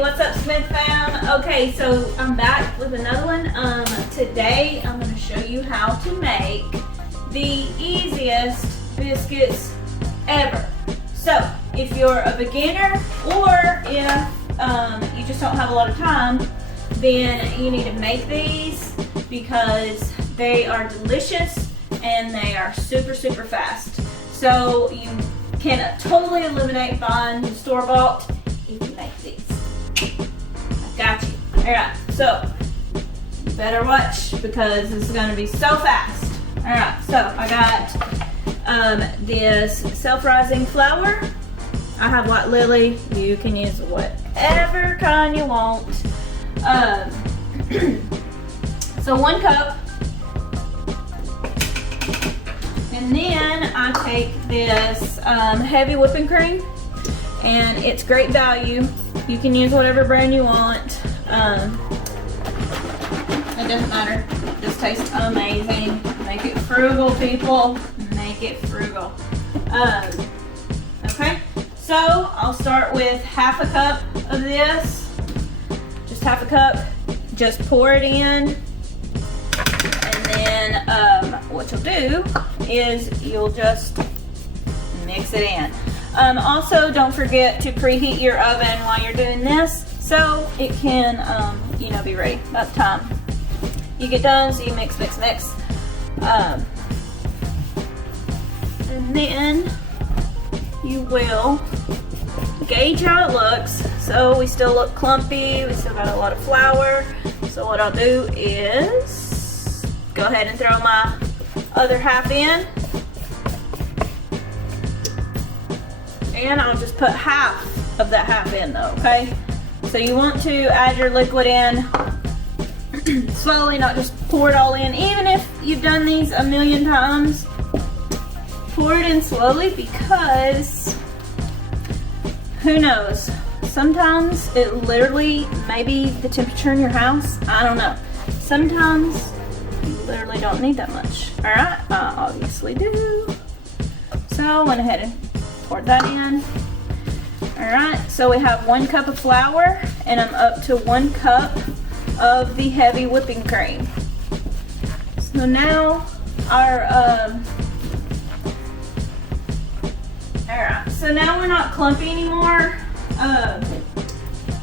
what's up, Smith fam? Okay, so I'm back with another one. Today I'm going to show you how to make the easiest biscuits ever. So if you're a beginner or if you just don't have a lot of time, then you need to make these because they are delicious and they are super fast. So you can totally eliminate buying store-bought if you make these. I got you. Alright, so you better watch because this is going to be so fast. Alright, so I got this self-rising flour. I have white lily. You can use whatever kind you want. So 1 cup. And then I take this heavy whipping cream, and it's great value. You can use whatever brand you want. It doesn't matter. This tastes amazing. Make it frugal, people. Make it frugal. Okay, so I'll start with half a cup of this. Just half a cup. Just pour it in. And then what you'll do is you'll just mix it in. Also, don't forget to preheat your oven while you're doing this so it can, be ready by the time you get done. So you mix. And then you will gauge how it looks. So we still look clumpy, we still got a lot of flour. So what I'll do is go ahead and throw my other half in. And I'll just put half of that half in though, okay? So you want to add your liquid in slowly, not just pour it all in. Even if you've done these a million times, pour it in slowly because who knows? Sometimes it literally, maybe the temperature in your house, I don't know. Sometimes you literally don't need that much. All right, I obviously do. So I went ahead and poured that in. All right, so we have 1 cup of flour, and I'm up to 1 cup of the heavy whipping cream. So now our, all right, so now we're not clumpy anymore.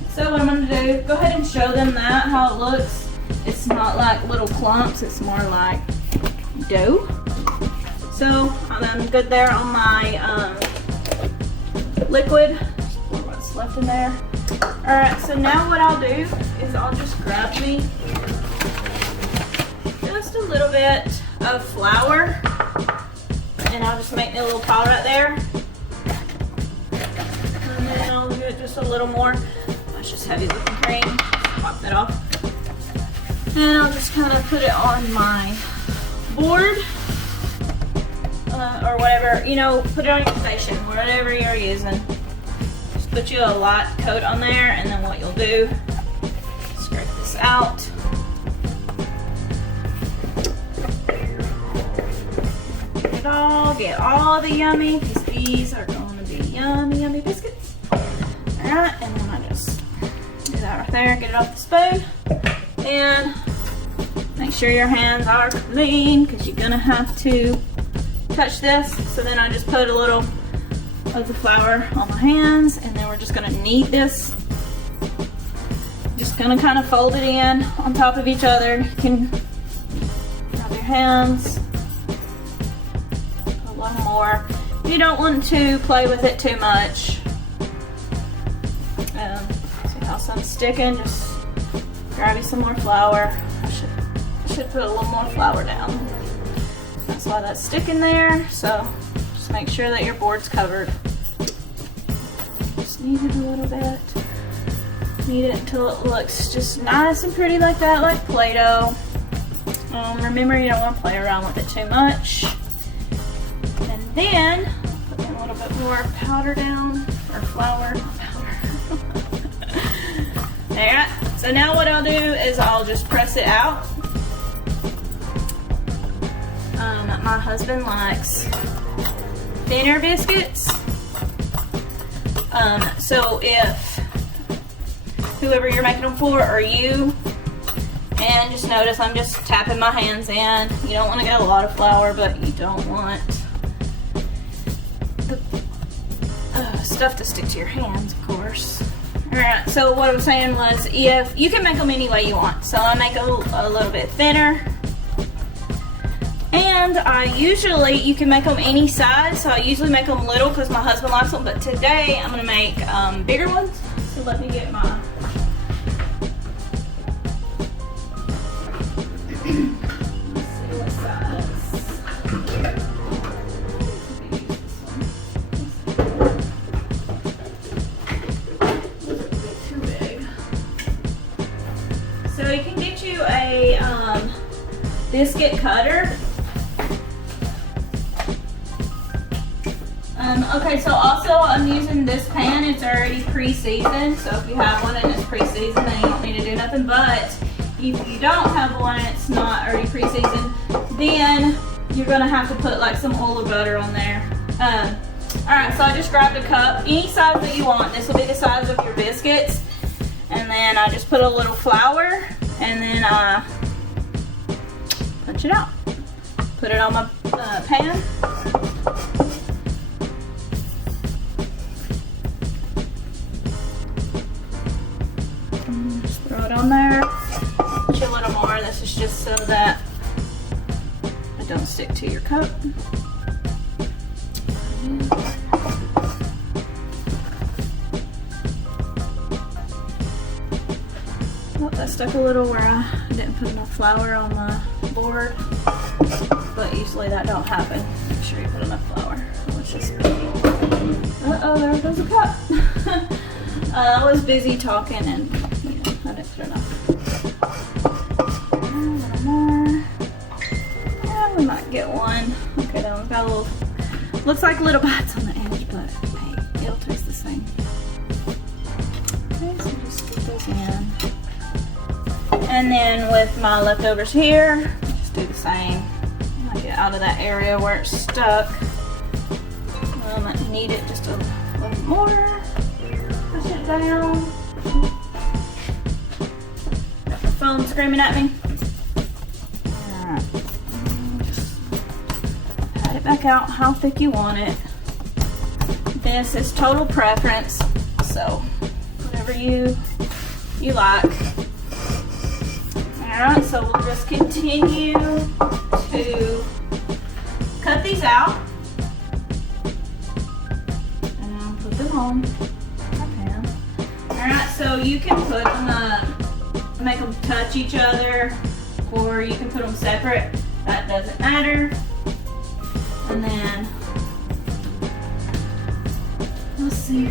So what I'm gonna do, go ahead and show them that, how it looks. It's not like little clumps, it's more like dough. So I'm good there on my liquid. What's left in there. Alright, so now what I'll do is I'll just grab me just a little bit of flour, and I'll just make me a little pile right there. And then I'll do it just a little more. That's just heavy whipping cream. Pop that off. And I'll just kind of put it on my board. Or whatever, put it on your station, whatever you're using. Just put you a light coat on there, and then what you'll do, scrape this out. Get all the yummy, because these are going to be yummy biscuits. Alright, and then I just do that right there, get it off the spoon. And make sure your hands are clean, because you're going to have to touch this. So then I just put a little of the flour on my hands, and then we're just going to knead this. Just going to kind of fold it in on top of each other. You can grab your hands, a little more. You don't want to play with it too much. See how some's sticking? Just grab you some more flour. I should put a little more flour down. That's why that's sticking there, so just make sure that your board's covered. Just knead it a little bit. Knead it until it looks just nice and pretty like that, like Play-Doh. Remember, you don't want to play around with it too much. And then, put a little bit more powder down, or flour, not powder. Alright, so now what I'll do is I'll just press it out. My husband likes thinner biscuits. So if whoever you're making them for, or you. And just notice I'm just tapping my hands in. You don't want to get a lot of flour, but you don't want the stuff to stick to your hands, of course. Alright, so what I was saying was, if you can make them any way you want. So I make a little bit thinner. And you can make them any size. So I usually make them little because my husband likes them. But today I'm going to make bigger ones. So let me get my... So you can get you a biscuit cutter. Okay, so also I'm using this pan. It's already pre-seasoned. So if you have one and it's pre-seasoned, then you don't need to do nothing. But if you don't have one and it's not already pre-seasoned, then you're gonna have to put like some oil or butter on there. Alright, so I just grabbed a cup, any size that you want. This will be the size of your biscuits. And then I just put a little flour, and then I punch it out. Put it on my pan. Just throw it on there. Punch a little more. This is just so that it don't stick to your cup. Oh, that stuck a little where I didn't put enough flour on my board, but usually that don't happen. Make sure you put enough flour. Let's just... Uh-oh, there goes the cup. I was busy talking and I didn't put enough. A little more. Yeah, we might get one. Okay, that one's got a little, looks like little bites on the edge, but hey, it'll taste the same. Okay, so just put those in. And then with my leftovers here, just do the same. I get out of that area where it's stuck. I might need it just a little more. Push it down. Got the phone screaming at me. Alright. Just pat it back out how thick you want it. This is total preference, so whatever you like. Alright, so we'll just continue to cut these out and put them on our pan. Alright, so you can put them up, make them touch each other, or you can put them separate. That doesn't matter. And then, let's see.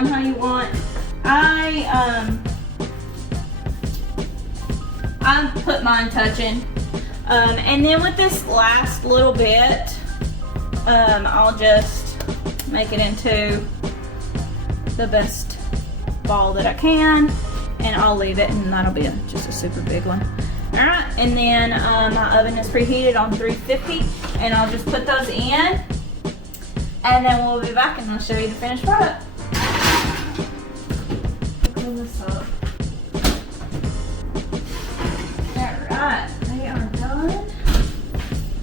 How you want. I put mine touching, and then with this last little bit, I'll just make it into the best ball that I can, and I'll leave it, and that'll be just a super big one. All right, and then my oven is preheated on 350, and I'll just put those in, and then we'll be back, and I'll show you the finished product. This up. Alright, they are done.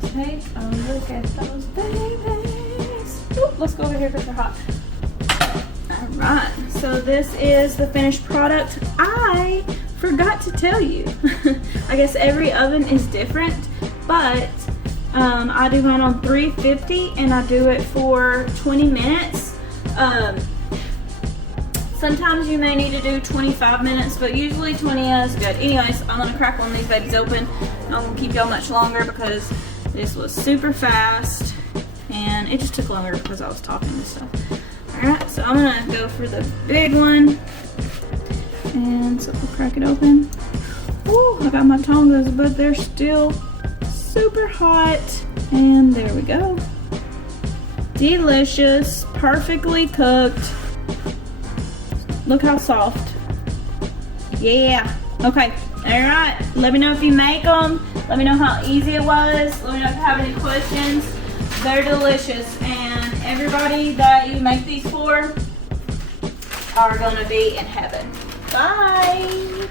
Take a look at those babies. Ooh, let's go over here because they're hot. Alright, so this is the finished product. I forgot to tell you. I guess every oven is different, but I do mine on 350 and I do it for 20 minutes. Sometimes you may need to do 25 minutes, but usually 20 is good. Anyways, I'm gonna crack one of these babies open. I won't keep y'all much longer because this was super fast and it just took longer because I was talking and stuff. Alright, so I'm gonna go for the big one. And so we'll crack it open. Ooh, I got my tongs, but they're still super hot. And there we go. Delicious, perfectly cooked. Look how soft. Yeah. Okay. Alright, let me know if you make them. Let me know how easy it was. Let me know if you have any questions. They're delicious, and everybody that you make these for are gonna be in heaven. Bye.